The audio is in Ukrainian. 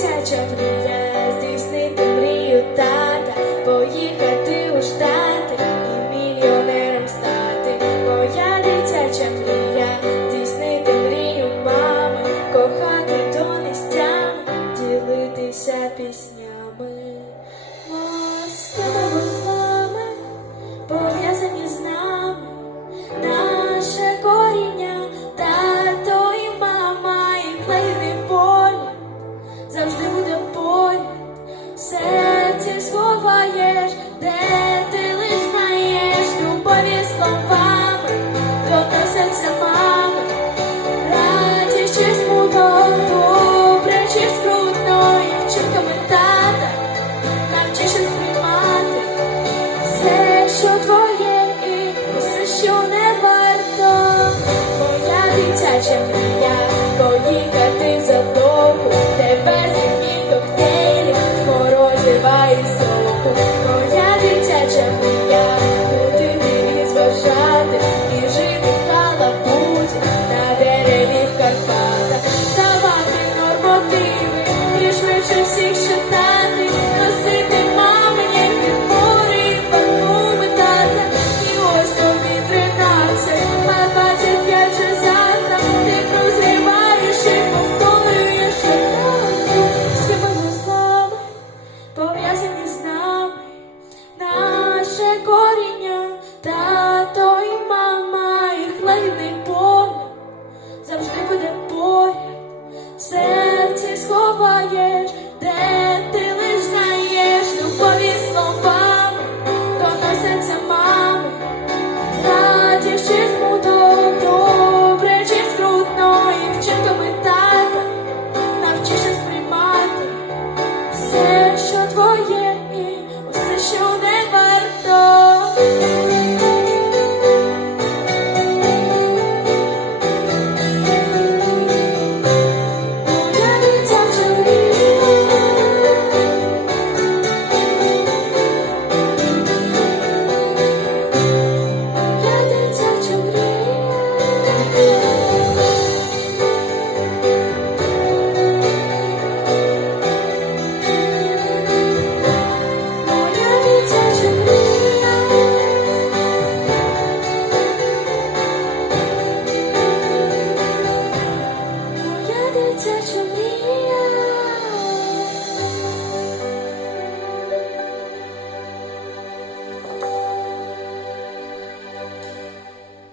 дитяча мрія, здійснити мрію тата, поїхати у штати і мільйонером стати. Моя дитяча мрія, здійснити мрію мами, кохати донестями, ділитися піснями. Москва. пов'язані з нами, наше коріння, тато і мама, їх лагідний погляд завжди буде поряд, в серці сховає. 在这。